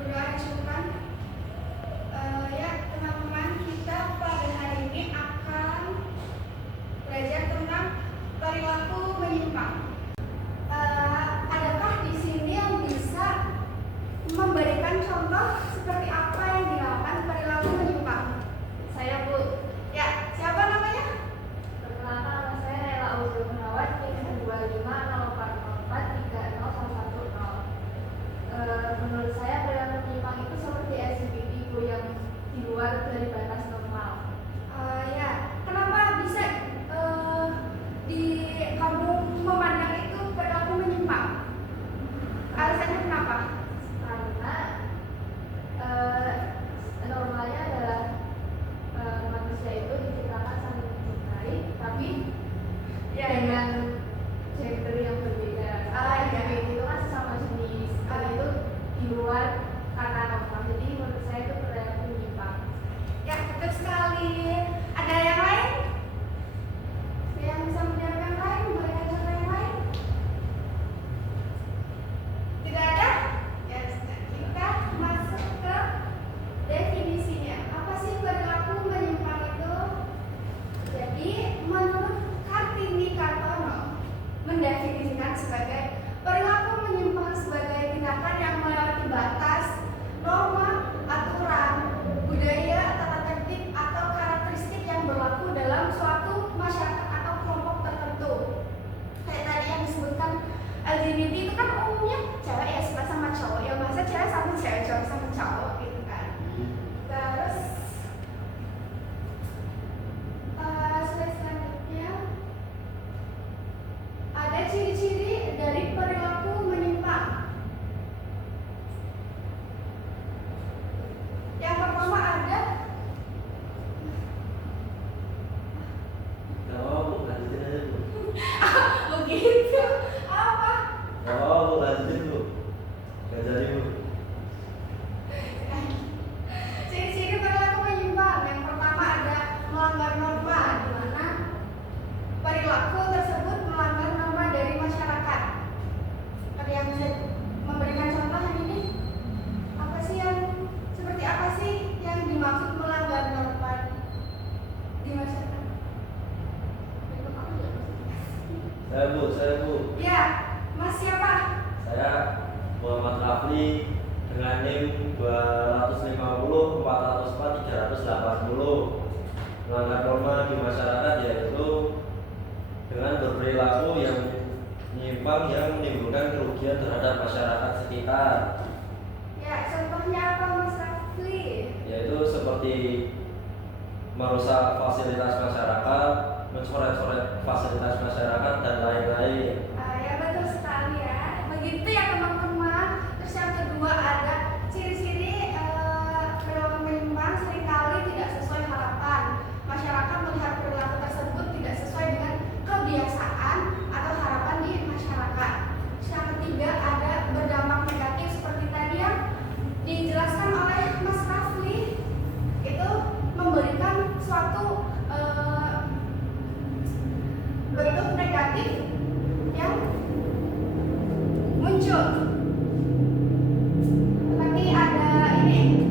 Berdoa syukuran. Ya teman-teman, kita pada hari ini akan belajar tentang perilaku menyimpang. Adakah di sini yang bisa memberikan contoh seperti apa yang dilakukan perilaku menyimpang? Saya, Bu. Ya, siapa namanya? Perkenalkan, nama saya Nela Auzul Gunawan, NIM 25044301110. Menurut saya perilaku menyimpang itu seperti LGBT yang di luar dari batas normal. Ya, kenapa bisa kamu memandang itu perilaku menyimpang? Alasannya kenapa? Karena normalnya adalah manusia itu diciptakan saling mencintai, tapi dengan gender yang berbeda. LGBT itu kan sesama jenis, dan itu di luar kata normal. Jadi menurut saya itu perilaku menyimpang. Ya, betul sekali. Ada yang lain? Yang bisa menjawab yang lain? Memberikan contoh yang lain? Tidak ada? Ya, kita masuk ke definisinya. Apa sih perilaku menyimpang itu? Jadi, menurut Kartini Kartono mendefinisikan sebagai perilaku menyimpang sebagai tindakan yang melewati batas, norma, aturan, budaya, tata tertib atau karakteristik yang berlaku dalam suatu masyarakat atau kelompok tertentu. Kayak tadi yang disebutkan LGBT itu kan umumnya cewek ya suka sama cowok, ya masa cewek sama cewek, cowok sama cowok gitu kan. Terus slide selanjutnya ada ciri-ciri dari perilaku menyimpang. Yang pertama ada Bu, lanjutin aja, Bu. begitu apa? Bu, lanjutin, Bu. Nggak jadi, Bu. Ciri-ciri perilaku menyimpang. Yang pertama ada melanggar norma, di mana perilaku tersebut melanggar norma dari masyarakat. Ada yang bisa memberikan contoh yang ini? Seperti apa sih yang dimaksud melanggar norma di masyarakat? Saya, Bu. Ya, Mas siapa? Saya Muhammad Rafli dengan NIM 2504404 380. Melanggar norma di masyarakat yaitu dengan berperilaku yang menyimpang yang menimbulkan kerugian terhadap masyarakat sekitar. Ya, contohnya apa Mas Rafli? Yaitu seperti merusak fasilitas masyarakat, mencoret-coret fasilitas masyarakat dan lain-lain. Ya betul sekali ya. Begitu ya teman-teman. Terus yang kedua ada ciri-ciri perilaku menyimpang seringkali tidak sesuai harapan. Masyarakat melihat perilaku tersebut tidak sesuai dengan kebiasaan atau harapan di masyarakat. Terus yang ketiga ada berdampak negatif seperti tadi yang dijelaskan oleh Mas Rafli, itu memberikan suatu bentuk negatif yang muncul. Tapi ada ini,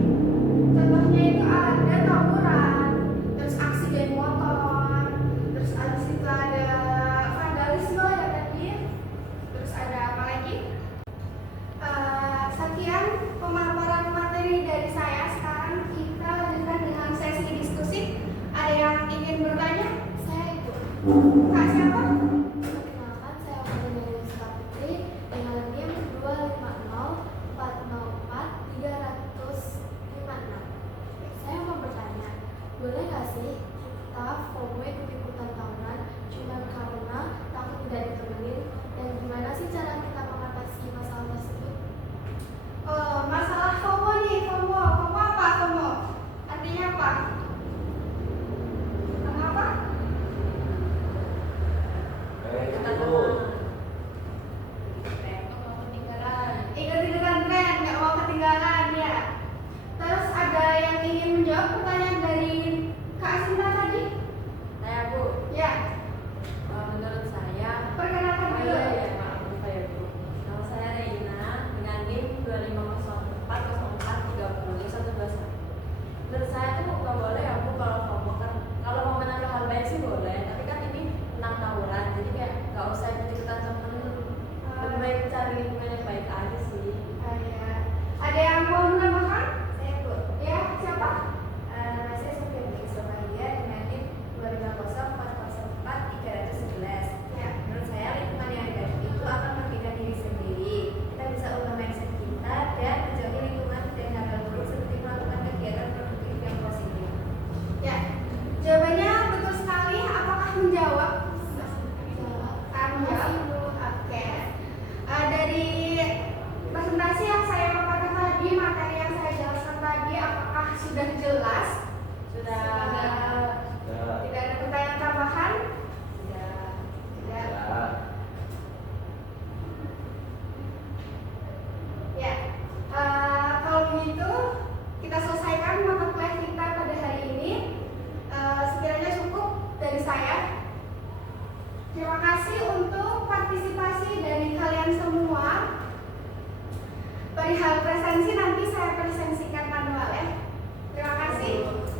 contohnya itu ada tawuran, terus aksi geng motor, terus habis itu ada vandalisme ya tadi, terus ada apa lagi? Sekian pemaparan materi dari saya. Sekarang kita lanjutkan dengan sesi diskusi. Ada yang ingin bertanya? Saya itu. Kak siapa? Perkenalkan, saya Maria Rizka Putri dengan NIM 250443056. Saya mau bertanya, boleh nggak sih kita FOMO ikut-ikutan tawuran cuma karena takut tidak ditemenin, dan gimana sih cara kita mengatasi masalah tersebut? Masalah FOMO nih, FOMO. FOMO apa FOMO? Artinya apa? Kenapa? Itu Ikut ikutan tren, nggak mau ketinggalan ya. Terus ada yang ingin menjawab pertanyaan dari Kak Sinta tadi? Saya, Bu. Ya, Menurut saya, perkenalkan dulu. maaf lupa ya, Bu. Nama saya Reina dengan NIM 2504404 kasih untuk partisipasi dari kalian semua. Perihal presensi nanti saya presensikan manual ya. Terima kasih.